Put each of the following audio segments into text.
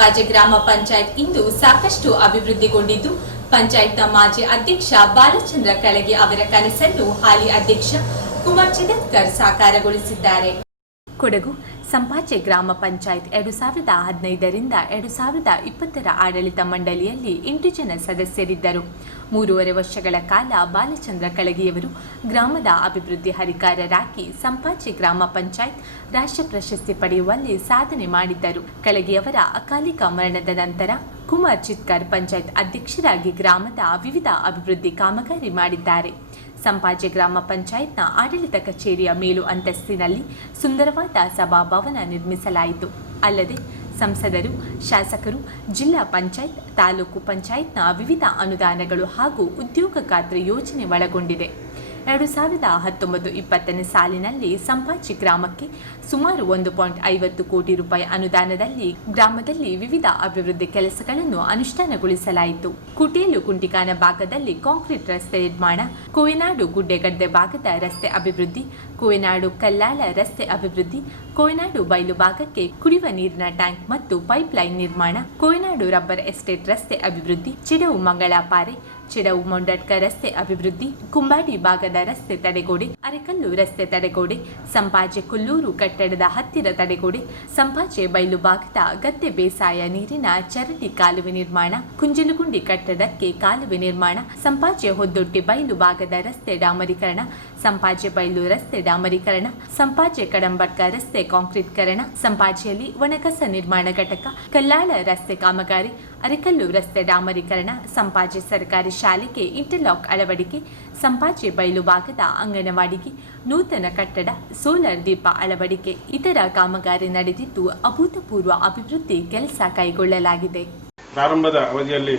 ಸಂಪಾಜೆ ಗ್ರಾಮ ಪಂಚಾಯತ್ ಇಂದು ಸಾಕಷ್ಟು ಅಭಿವೃದ್ಧಿಗೊಂಡಿದ್ದು, ಪಂಚಾಯತ್ನ ಮಾಜಿ ಅಧ್ಯಕ್ಷ ಬಾಲಚಂದ್ರ ಕಳಗಿ ಅವರ ಕನಸನ್ನು ಹಾಲಿ ಅಧ್ಯಕ್ಷ ಕುಮಾರ್ ಚಿದತ್ಕರ್ ಸಾಕಾರಗೊಳಿಸಿದ್ದಾರೆ. ಕೊಡಗು ಸಂಪಾಜೆ ಗ್ರಾಮ ಪಂಚಾಯತ್ 2015ರಿಂದ 2020ರ ಆಡಳಿತ ಮಂಡಳಿಯಲ್ಲಿ 8 ಜನ ಸದಸ್ಯರಿದ್ದರು. 3.5 ವರ್ಷಗಳ ಕಾಲ ಬಾಲಚಂದ್ರ ಕಳಗಿಯವರು ಗ್ರಾಮದ ಅಭಿವೃದ್ಧಿ ಹರಿಕಾರರಾಗಿ ಸಂಪಾಜೆ ಗ್ರಾಮ ಪಂಚಾಯತ್ ರಾಷ್ಟ್ರ ಪ್ರಶಸ್ತಿ ಪಡೆಯುವಲ್ಲಿ ಸಾಧನೆ ಮಾಡಿದ್ದರು. ಕಳಗಿಯವರ ಅಕಾಲಿಕ ಮರಣದ ನಂತರ ಕುಮಾರ್ ಚಿತ್ಕರ್ ಪಂಚಾಯತ್ ಅಧ್ಯಕ್ಷರಾಗಿ ಗ್ರಾಮದ ವಿವಿಧ ಅಭಿವೃದ್ಧಿ ಕಾಮಗಾರಿ ಮಾಡಿದ್ದಾರೆ. ಸಂಪಾಜೆ ಗ್ರಾಮ ಪಂಚಾಯತ್ನ ಆಡಳಿತ ಕಚೇರಿಯ ಮೇಲು ಅಂತಸ್ತಿನಲ್ಲಿ ಸುಂದರವಾದ ಸಭಾಭವನ ನಿರ್ಮಿಸಲಾಯಿತು. ಅಲ್ಲದೆ ಸಂಸದರು, ಶಾಸಕರು, ಜಿಲ್ಲಾ ಪಂಚಾಯತ್, ತಾಲೂಕು ಪಂಚಾಯತ್ನ ವಿವಿಧ ಅನುದಾನಗಳು ಹಾಗೂ ಉದ್ಯೋಗ ಖಾತ್ರಿ ಯೋಜನೆ ಒಳಗೊಂಡಿದೆ. 2019-20 ಸಾಲಿನಲ್ಲಿ ಸಂಪಾಜೆ ಗ್ರಾಮಕ್ಕೆ ಸುಮಾರು 1.50 ಕೋಟಿ ರೂಪಾಯಿ ಅನುದಾನದಲ್ಲಿ ಗ್ರಾಮದಲ್ಲಿ ವಿವಿಧ ಅಭಿವೃದ್ಧಿ ಕೆಲಸಗಳನ್ನು ಅನುಷ್ಠಾನಗೊಳಿಸಲಾಯಿತು. ಕುಟೇಲು ಕುಂಟಿಕಾನ ಭಾಗದಲ್ಲಿ ಕಾಂಕ್ರೀಟ್ ರಸ್ತೆ ನಿರ್ಮಾಣ, ಕೋಯನಾಡು ಗುಡ್ಡೆಗದ್ದೆ ಭಾಗದ ರಸ್ತೆ ಅಭಿವೃದ್ಧಿ, ಕೋಯನಾಡು ಕಲ್ಲಾಳ ರಸ್ತೆ ಅಭಿವೃದ್ಧಿ, ಕೋಯನಾಡು ಬಯಲು ಭಾಗಕ್ಕೆ ಕುಡಿಯುವ ನೀರಿನ ಟ್ಯಾಂಕ್ ಮತ್ತು ಪೈಪ್ಲೈನ್ ನಿರ್ಮಾಣ, ಕೋಯನಾಡು ರಬ್ಬರ್ ಎಸ್ಟೇಟ್ ರಸ್ತೆ ಅಭಿವೃದ್ಧಿ, ಚಿಡವು ಮಂಗಳಪಾರೆ, ಚಿಡವು ಮೊಂಡಟ್ಕ ರಸ್ತೆ ಅಭಿವೃದ್ಧಿ, ಕುಂಬಾಡಿ ಭಾಗದ ರಸ್ತೆ ತಡೆಗೋಡೆ, ಅರೆಕಲ್ಲು ರಸ್ತೆ ತಡೆಗೋಡೆ, ಸಂಪಾಜೆ ಕೊಲ್ಲೂರು ಕಟ್ಟಡದ ಹತ್ತಿರ ತಡೆಗೋಡೆ, ಸಂಪಾಜೆ ಬಯಲು ಭಾಗದ ಗದ್ದೆ ಬೇಸಾಯ ನೀರಿನ ಚರಂಡಿ ಕಾಲುವೆ ನಿರ್ಮಾಣ, ಕುಂಜಲಗುಂಡಿ ಕಟ್ಟಡಕ್ಕೆ ಕಾಲುವೆ ನಿರ್ಮಾಣ, ಸಂಪಾಜೆ ಹೊದ್ದೊಟ್ಟಿ ಬಯಲು ಭಾಗದ ರಸ್ತೆ ಡಾಮರೀಕರಣ, ಸಂಪಾಜೆ ಬಯಲು ರಸ್ತೆ ಡಾಮರೀಕರಣ, ಸಂಪಾಜೆ ಕಡಂಬಟ್ಕ ರಸ್ತೆ ಕಾಂಕ್ರೀಟ್ಕರಣ, ಸಂಪಾಜೆಯಲ್ಲಿ ಒಣಕಸ ನಿರ್ಮಾಣ ಘಟಕ, ಕಲ್ಲಾಳ ರಸ್ತೆ ಕಾಮಗಾರಿ, ಅರೆಕಲ್ಲು ರಸ್ತೆ ಡಾಮರೀಕರಣ, ಸಂಪಾಜೆ ಸರ್ಕಾರಿ ಶಾಲೆಗೆ ಇಂಟರ್ಲಾಕ್ ಅಳವಡಿಕೆ, ಸಂಪಾಜೆ ಬಯಲು ಭಾಗದ ಅಂಗನವಾಡಿಗೆ ನೂತನ ಕಟ್ಟಡ, ಸೋಲಾರ್ ದೀಪ ಅಳವಡಿಕೆ ಇತರ ಕಾಮಗಾರಿ ನಡೆದಿದ್ದು ಅಭೂತಪೂರ್ವ ಅಭಿವೃದ್ಧಿ ಕೆಲಸ ಕೈಗೊಳ್ಳಲಾಗಿದೆ. ಪ್ರಾರಂಭದ ಅವಧಿಯಲ್ಲಿ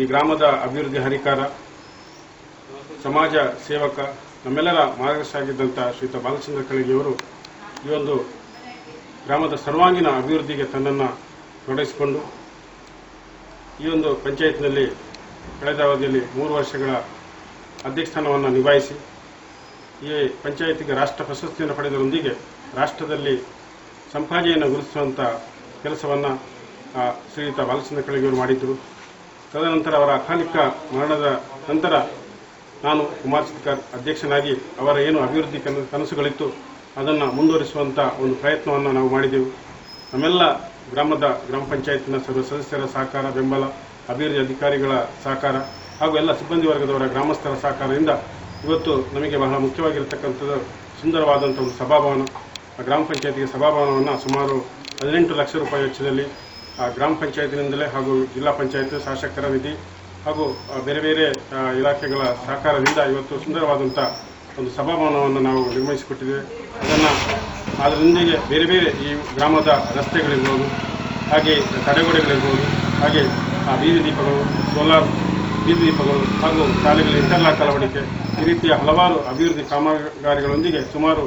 ಈ ಗ್ರಾಮದ ಅಭಿವೃದ್ಧಿ ಹರಿಕಾರ, ಸಮಾಜ ಸೇವಕ, ನಮ್ಮೆಲ್ಲರ ಮಾರ್ಗದರ್ಶಿಯಾಗಿದ್ದಂಥ ಶ್ರೀಯುತ ಬಾಲಚಂದ್ರ ಕಳಗಿಯವರು ಈ ಒಂದು ಗ್ರಾಮದ ಸರ್ವಾಂಗೀಣ ಅಭಿವೃದ್ಧಿಗೆ ತನ್ನನ್ನು ತೊಡಗಿಸಿಕೊಂಡು ಈ ಒಂದು ಪಂಚಾಯತ್ನಲ್ಲಿ ಕಳೆದ ಅವಧಿಯಲ್ಲಿ 3 ವರ್ಷಗಳ ಅಧ್ಯಕ್ಷ ಸ್ಥಾನವನ್ನು ನಿಭಾಯಿಸಿ ಈ ಪಂಚಾಯತಿಗೆ ರಾಷ್ಟ್ರ ಪ್ರಶಸ್ತಿಯನ್ನು ಪಡೆದರೊಂದಿಗೆ ರಾಷ್ಟ್ರದಲ್ಲಿ ಸಂಪಾಜೆಯನ್ನು ಗುರುತಿಸುವಂಥ ಕೆಲಸವನ್ನು ಶ್ರೀಯುತ ಬಾಲಚಂದ್ರ ಕಳಗಿಯವರು ಮಾಡಿದ್ದರು. ತದನಂತರ ಅವರ ಅಕಾಲಿಕ ಮರಣದ ನಂತರ ನಾನು ಕುಮಾರ್ ಚಿತ್ಕರ್ ಅಧ್ಯಕ್ಷನಾಗಿ ಅವರ ಏನು ಅಭಿವೃದ್ಧಿ ಕನಸುಗಳಿತ್ತು ಅದನ್ನು ಮುಂದುವರಿಸುವಂಥ ಒಂದು ಪ್ರಯತ್ನವನ್ನು ನಾವು ಮಾಡಿದೆವು. ನಮ್ಮೆಲ್ಲ ಗ್ರಾಮ ಪಂಚಾಯತ್ನ ಸರ್ವ ಸದಸ್ಯರ ಸಹಕಾರ, ಬೆಂಬಲ, ಅಭಿವೃದ್ಧಿ ಅಧಿಕಾರಿಗಳ ಸಹಕಾರ ಹಾಗೂ ಎಲ್ಲ ಸಿಬ್ಬಂದಿ ವರ್ಗದವರ ಗ್ರಾಮಸ್ಥರ ಸಹಕಾರದಿಂದ ಇವತ್ತು ನಮಗೆ ಬಹಳ ಮುಖ್ಯವಾಗಿರತಕ್ಕಂಥದ್ದು ಸುಂದರವಾದಂಥ ಒಂದು ಸಭಾಭವನ. ಆ ಗ್ರಾಮ ಪಂಚಾಯತಿಗೆ ಸಭಾಭವನವನ್ನು ಸುಮಾರು 18 ಲಕ್ಷ ರೂಪಾಯಿ ವೆಚ್ಚದಲ್ಲಿ ಗ್ರಾಮ ಪಂಚಾಯತಿನಿಂದಲೇ ಹಾಗೂ ಜಿಲ್ಲಾ ಪಂಚಾಯತ್, ಶಾಸಕರ ನಿಧಿ ಹಾಗೂ ಬೇರೆ ಬೇರೆ ಇಲಾಖೆಗಳ ಸಹಕಾರದಿಂದ ಇವತ್ತು ಸುಂದರವಾದಂಥ ಒಂದು ಸಭಾಭವನವನ್ನು ನಾವು ನಿರ್ಮಿಸಿಕೊಟ್ಟಿದ್ದೇವೆ. ಅದರೊಂದಿಗೆ ಬೇರೆ ಬೇರೆ ಈ ಗ್ರಾಮದ ರಸ್ತೆಗಳಿರ್ಬೋದು, ಹಾಗೆ ತಡೆಗೋಡೆಗಳಿರ್ಬೋದು, ಹಾಗೆ ಬೀದಿ ದೀಪಗಳು, ಸೋಲಾರ್ ಬೀದಿ ದೀಪಗಳು ಹಾಗೂ ಶಾಲೆಗಳ ಇಂಟರ್ಲಾಕ್ ಅಳವಡಿಕೆ ಈ ರೀತಿಯ ಹಲವಾರು ಅಭಿವೃದ್ಧಿ ಕಾಮಗಾರಿಗಳೊಂದಿಗೆ ಸುಮಾರು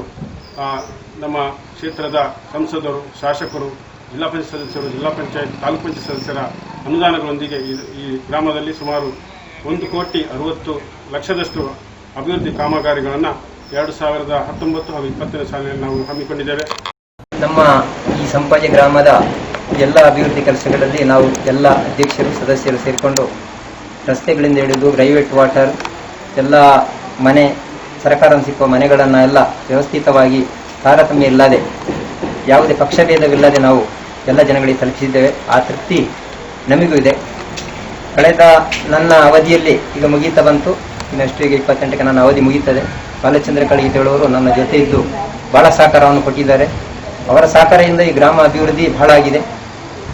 ನಮ್ಮ ಕ್ಷೇತ್ರದ ಸಂಸದರು, ಶಾಸಕರು, ಜಿಲ್ಲಾ ಪಂಚಾಯತ್ ಸದಸ್ಯರು, ಜಿಲ್ಲಾ ಪಂಚಾಯತ್, ತಾಲೂಕು ಪಂಚಾಯತ್ ಸದಸ್ಯರ ಅನುದಾನಗಳೊಂದಿಗೆ ಈ ಗ್ರಾಮದಲ್ಲಿ ಸುಮಾರು 1,60,00,000 ಅಭಿವೃದ್ಧಿ ಕಾಮಗಾರಿಗಳನ್ನು 2019 ಹಾಗೂ 2020 ಸಾಲಿನಲ್ಲಿ ನಾವು ಹಮ್ಮಿಕೊಂಡಿದ್ದೇವೆ. ನಮ್ಮ ಈ ಸಂಪಾಜೆ ಗ್ರಾಮದ ಎಲ್ಲ ಅಭಿವೃದ್ಧಿ ಕೆಲಸಗಳಲ್ಲಿ ನಾವು ಎಲ್ಲ ಅಧ್ಯಕ್ಷರು, ಸದಸ್ಯರು ಸೇರಿಕೊಂಡು ರಸ್ತೆಗಳಿಂದ ಹಿಡಿದು ಪ್ರೈವೇಟ್ ವಾಟರ್ ಎಲ್ಲ ಮನೆ, ಸರ್ಕಾರ ಸಿಕ್ಕುವ ಮನೆಗಳನ್ನು ಎಲ್ಲ ವ್ಯವಸ್ಥಿತವಾಗಿ ತಾರತಮ್ಯ ಇಲ್ಲದೆ ಯಾವುದೇ ಪಕ್ಷಭೇದವಿಲ್ಲದೆ ನಾವು ಎಲ್ಲ ಜನಗಳಿಗೆ ತಲುಪಿಸಿದ್ದೇವೆ. ಆ ತೃಪ್ತಿ ನಮಗೂ ಇದೆ. ಕಳೆದ ನನ್ನ ಅವಧಿಯಲ್ಲಿ ಈಗ ಮುಗೀತಾ ಬಂತು, ಇನ್ನಷ್ಟು ಈಗ 28ಕ್ಕೆ ನನ್ನ ಅವಧಿ ಮುಗೀತದೆ. ಬಾಲಚಂದ್ರ ಕಳಗಿಯವರು ನನ್ನ ಜೊತೆ ಇದ್ದು ಬಹಳ ಸಹಕಾರವನ್ನು ಕೊಟ್ಟಿದ್ದಾರೆ. ಅವರ ಸಹಕಾರದಿಂದ ಈ ಗ್ರಾಮ ಅಭಿವೃದ್ಧಿ ಬಹಳ ಆಗಿದೆ.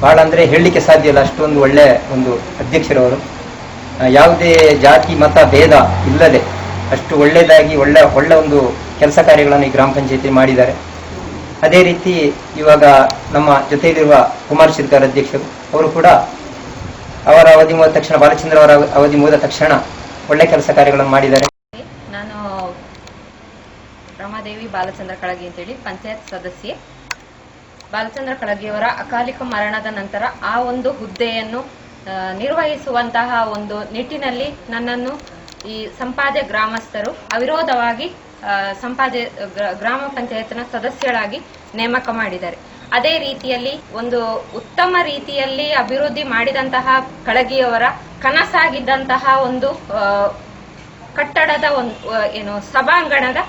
ಬಹಳ ಅಂದರೆ ಹೇಳಲಿಕ್ಕೆ ಸಾಧ್ಯ ಇಲ್ಲ, ಅಷ್ಟೊಂದು ಒಳ್ಳೆ ಒಂದು ಅಧ್ಯಕ್ಷರವರು. ಯಾವುದೇ ಜಾತಿ ಮತ ಭೇದ ಇಲ್ಲದೆ ಅಷ್ಟು ಒಳ್ಳೆಯದಾಗಿ ಒಳ್ಳೆ ಒಂದು ಕೆಲಸ ಕಾರ್ಯಗಳನ್ನು ಈ ಗ್ರಾಮ ಪಂಚಾಯತಿ ಮಾಡಿದ್ದಾರೆ. ಅದೇ ರೀತಿ ಇವಾಗ ನಮ್ಮ ಜೊತೆಯಲ್ಲಿರುವ ಕುಮಾರ್ ಚಿತ್ಕರ್ ಅಧ್ಯಕ್ಷರು ಅವರು ಕೂಡ ಅವರ ಅವಧಿ ಮುಗಿದ ತಕ್ಷಣ, ಬಾಲಚಂದ್ರ ಅವರ ಅವಧಿ ಮುಗಿದ ತಕ್ಷಣ ಒಳ್ಳೆ ಕೆಲಸ ಕಾರ್ಯಗಳನ್ನು ಮಾಡಿದ್ದಾರೆ. ನಾನು ರಮಾದೇವಿ ಬಾಲಚಂದ್ರ ಕಳಗಿ ಅಂತೇಳಿ ಪಂಚಾಯತ್ ಸದಸ್ಯೆ. ಬಾಲಚಂದ್ರ ಕಳಗಿಯವರ ಅಕಾಲಿಕ ಮರಣದ ನಂತರ ಆ ಒಂದು ಹುದ್ದೆಯನ್ನು ನಿರ್ವಹಿಸುವಂತಹ ಒಂದು ನಿಟ್ಟಿನಲ್ಲಿ ನನ್ನನ್ನು ಈ ಸಂಪಾಜೆ ಗ್ರಾಮಸ್ಥರು ಅವಿರೋಧವಾಗಿ ಸಂಪಾಜೆ ಗ್ರಾಮ ಪಂಚಾಯತ್ನ ಸದಸ್ಯರಾಗಿ ನೇಮಕ ಮಾಡಿದ್ದಾರೆ. ಅದೇ ರೀತಿಯಲ್ಲಿ ಒಂದು ಉತ್ತಮ ರೀತಿಯಲ್ಲಿ ಅಭಿವೃದ್ಧಿ ಮಾಡಿದಂತಹ ಕಳಗಿಯವರ ಕನಸಾಗಿದ್ದಂತಹ ಒಂದು ಕಟ್ಟಡದ ಒಂದು ಸಭಾಂಗಣದ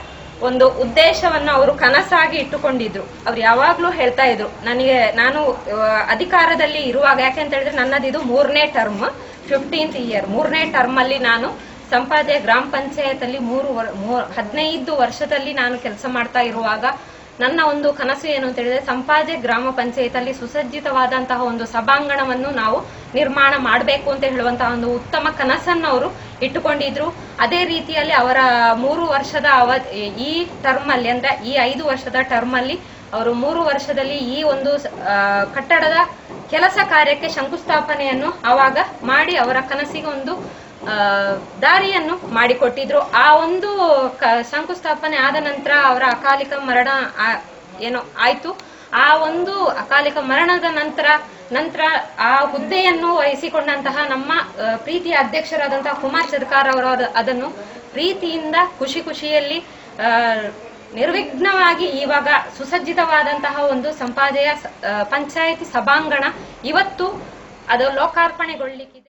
ಒಂದು ಉದ್ದೇಶವನ್ನು ಅವರು ಕನಸಾಗಿ ಇಟ್ಟುಕೊಂಡಿದ್ರು. ಅವ್ರು ಯಾವಾಗ್ಲೂ ಹೇಳ್ತಾ ಇದ್ರು, ನಾನು ಅಧಿಕಾರದಲ್ಲಿ ಇರುವಾಗ, ಯಾಕೆಂತ ಹೇಳಿದ್ರೆ ನನ್ನದಿದು 3ನೇ ಟರ್ಮ್, 15th ಇಯರ್, 3ನೇ ಟರ್ಮ್ ಅಲ್ಲಿ ನಾನು ಸಂಪಾಜೆ ಗ್ರಾಮ ಪಂಚಾಯತ್ ಅಲ್ಲಿ 15 ವರ್ಷದಲ್ಲಿ ನಾನು ಕೆಲಸ ಮಾಡ್ತಾ ಇರುವಾಗ ನನ್ನ ಒಂದು ಕನಸು ಏನು ಅಂತ ಹೇಳಿದ್ರೆ, ಸಂಪಾಜೆ ಗ್ರಾಮ ಪಂಚಾಯತ್ ಅಲ್ಲಿ ಸುಸಜ್ಜಿತವಾದಂತಹ ಒಂದು ಸಭಾಂಗಣವನ್ನು ನಾವು ನಿರ್ಮಾಣ ಮಾಡಬೇಕು ಅಂತ ಹೇಳುವಂತಹ ಒಂದು ಉತ್ತಮ ಕನಸನ್ನು ಅವರು ಇಟ್ಟುಕೊಂಡಿದ್ರು. ಅದೇ ರೀತಿಯಲ್ಲಿ ಅವರ 3 ವರ್ಷದ ಈ ಟರ್ಮ್ ಅಲ್ಲಿ, ಅಂದ್ರೆ ಈ 5 ವರ್ಷದ ಟರ್ಮ್ ಅಲ್ಲಿ ಅವರು 3 ವರ್ಷದಲ್ಲಿ ಈ ಒಂದು ಕಟ್ಟಡದ ಕೆಲಸ ಕಾರ್ಯಕ್ಕೆ ಶಂಕುಸ್ಥಾಪನೆಯನ್ನು ಆವಾಗ ಮಾಡಿ ಅವರ ಕನಸಿಗೆ ಒಂದು ದಾರಿಯನ್ನು ಮಾಡಿಕೊಟ್ಟಿದ್ರು. ಆ ಒಂದು ಶಂಕುಸ್ಥಾಪನೆ ಆದ ನಂತರ ಅವರ ಅಕಾಲಿಕ ಮರಣ ಆಯ್ತು. ಆ ಒಂದು ಅಕಾಲಿಕ ಮರಣದ ನಂತರ ಆ ಹುದ್ದೆಯನ್ನು ವಹಿಸಿಕೊಂಡಂತಹ ನಮ್ಮ ಪ್ರೀತಿಯ ಅಧ್ಯಕ್ಷರಾದಂತಹ ಕುಮಾರ್ ಚದಕಾರ್ ಅವರು ಅದನ್ನು ಪ್ರೀತಿಯಿಂದ ಖುಷಿಯಲ್ಲಿ ನಿರ್ವಿಘ್ನವಾಗಿ ಇವಾಗ ಸುಸಜ್ಜಿತವಾದಂತಹ ಒಂದು ಸಂಪಾಜೆಯ ಪಂಚಾಯಿತಿ ಸಭಾಂಗಣ ಇವತ್ತು ಅದು ಲೋಕಾರ್ಪಣೆಗೊಳ್ಳಿಕ್ಕಿದೆ.